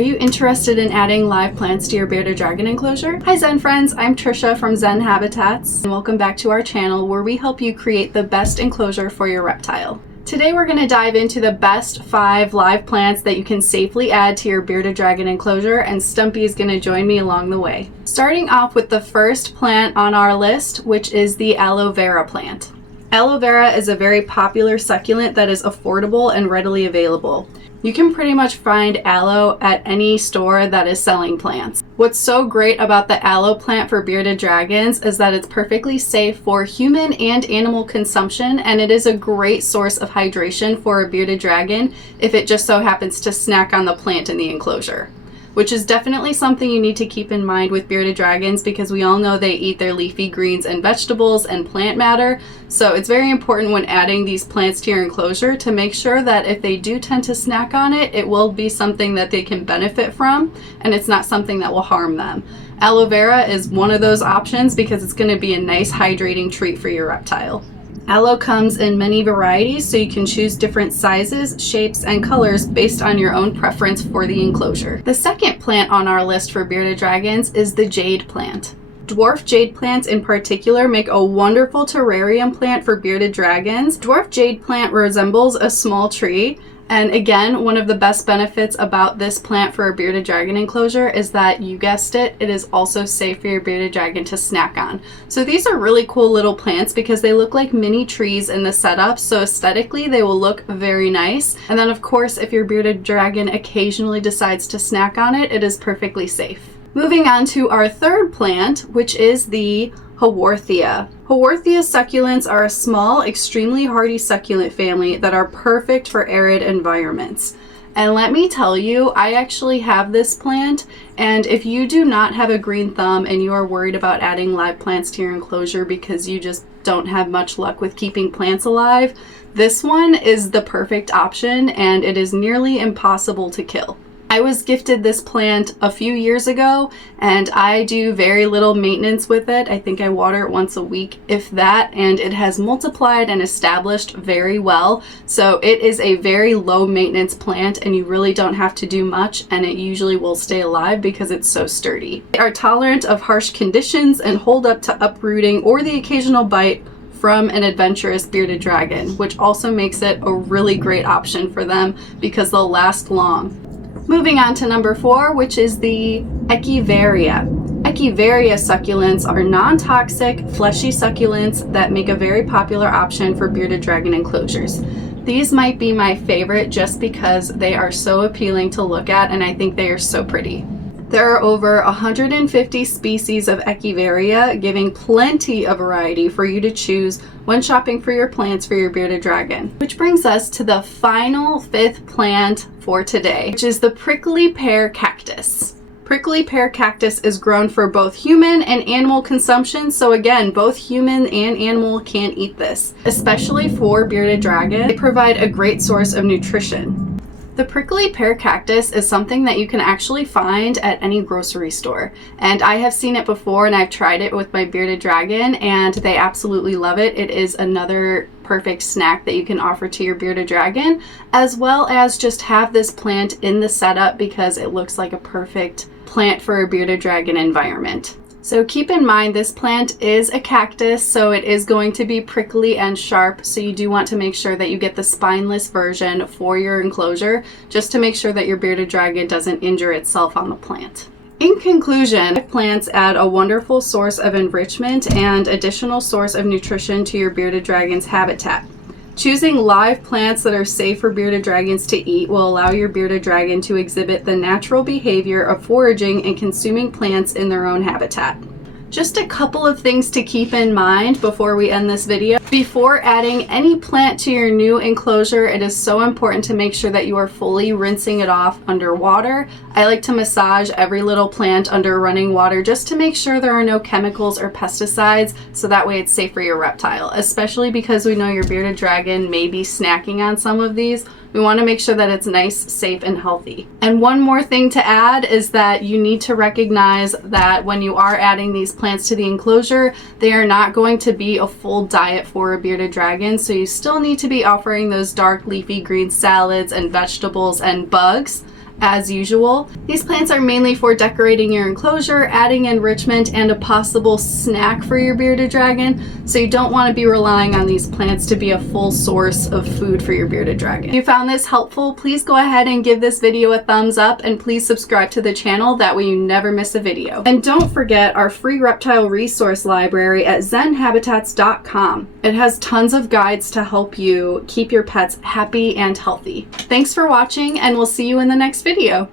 Are you interested in adding live plants to your bearded dragon enclosure? Hi Zen friends, I'm Trisha from Zen Habitats, and welcome back to our channel where we help you create the best enclosure for your reptile. Today we're going to dive into the best 5 live plants that you can safely add to your bearded dragon enclosure, and Stumpy is going to join me along the way. Starting off with the first plant on our list, which is the aloe vera plant. Aloe vera is a very popular succulent that is affordable and readily available. You can pretty much find aloe at any store that is selling plants. What's so great about the aloe plant for bearded dragons is that it's perfectly safe for human and animal consumption, and it is a great source of hydration for a bearded dragon if it just so happens to snack on the plant in the enclosure. Which is definitely something you need to keep in mind with bearded dragons, because we all know they eat their leafy greens and vegetables and plant matter. So it's very important when adding these plants to your enclosure to make sure that if they do tend to snack on it, it will be something that they can benefit from and it's not something that will harm them. Aloe vera is one of those options because it's going to be a nice hydrating treat for your reptile. Aloe comes in many varieties, so you can choose different sizes, shapes, and colors based on your own preference for the enclosure. The second plant on our list for bearded dragons is the jade plant. Dwarf jade plants in particular make a wonderful terrarium plant for bearded dragons. Dwarf jade plant resembles a small tree. And again, one of the best benefits about this plant for a bearded dragon enclosure is that, you guessed it, it is also safe for your bearded dragon to snack on. So these are really cool little plants because they look like mini trees in the setup, so aesthetically they will look very nice. And then of course, if your bearded dragon occasionally decides to snack on it, it is perfectly safe. Moving on to our third plant, which is the Haworthia. Haworthia succulents are a small, extremely hardy succulent family that are perfect for arid environments. And let me tell you, I actually have this plant, and if you do not have a green thumb and you are worried about adding live plants to your enclosure because you just don't have much luck with keeping plants alive, this one is the perfect option, and it is nearly impossible to kill. I was gifted this plant a few years ago, and I do very little maintenance with it. I think I water it once a week, if that, and it has multiplied and established very well. So it is a very low maintenance plant, and you really don't have to do much, and it usually will stay alive because it's so sturdy. They are tolerant of harsh conditions and hold up to uprooting or the occasional bite from an adventurous bearded dragon, which also makes it a really great option for them because they'll last long. Moving on to number 4, which is the Echeveria. Echeveria succulents are non-toxic, fleshy succulents that make a very popular option for bearded dragon enclosures. These might be my favorite just because they are so appealing to look at, and I think they are so pretty. There are over 150 species of Echeveria, giving plenty of variety for you to choose when shopping for your plants for your bearded dragon. Which brings us to the final 5th plant for today, which is the prickly pear cactus. Prickly pear cactus is grown for both human and animal consumption, so again, both human and animal can eat this. Especially for bearded dragon, they provide a great source of nutrition. The prickly pear cactus is something that you can actually find at any grocery store, and I have seen it before and I've tried it with my bearded dragon and they absolutely love it. It is another perfect snack that you can offer to your bearded dragon, as well as just have this plant in the setup because it looks like a perfect plant for a bearded dragon environment. So keep in mind this plant is a cactus, so it is going to be prickly and sharp, so you do want to make sure that you get the spineless version for your enclosure just to make sure that your bearded dragon doesn't injure itself on the plant. In conclusion, plants add a wonderful source of enrichment and additional source of nutrition to your bearded dragon's habitat. Choosing live plants that are safe for bearded dragons to eat will allow your bearded dragon to exhibit the natural behavior of foraging and consuming plants in their own habitat. Just a couple of things to keep in mind before we end this video. Before adding any plant to your new enclosure, it is so important to make sure that you are fully rinsing it off under water. I like to massage every little plant under running water just to make sure there are no chemicals or pesticides, so that way it's safe for your reptile, especially because we know your bearded dragon may be snacking on some of these. We want to make sure that it's nice, safe, and healthy. And one more thing to add is that you need to recognize that when you are adding these plants to the enclosure, they are not going to be a full diet for a bearded dragon, so you still need to be offering those dark leafy green salads and vegetables and bugs, as usual. These plants are mainly for decorating your enclosure, adding enrichment, and a possible snack for your bearded dragon, so you don't want to be relying on these plants to be a full source of food for your bearded dragon. If you found this helpful, please go ahead and give this video a thumbs up, and please subscribe to the channel, that way you never miss a video. And don't forget our free reptile resource library at zenhabitats.com. It has tons of guides to help you keep your pets happy and healthy. Thanks for watching, and we'll see you in the next video.